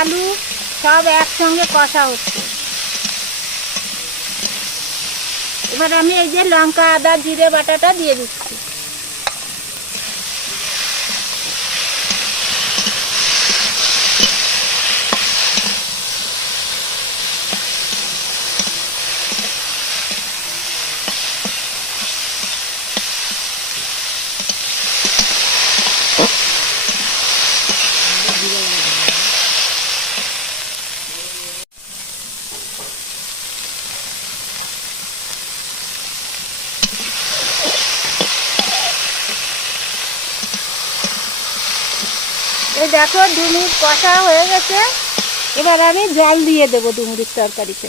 আলু সব একসঙ্গে কষা হচ্ছে। এবার আমি এই যে লঙ্কা আদা জিরে বাটাটা দিয়ে দিচ্ছি। এই দেখো ডুমুর কষা হয়ে গেছে। এবার আমি জল দিয়ে দেবো ডুমুরের তরকারিতে।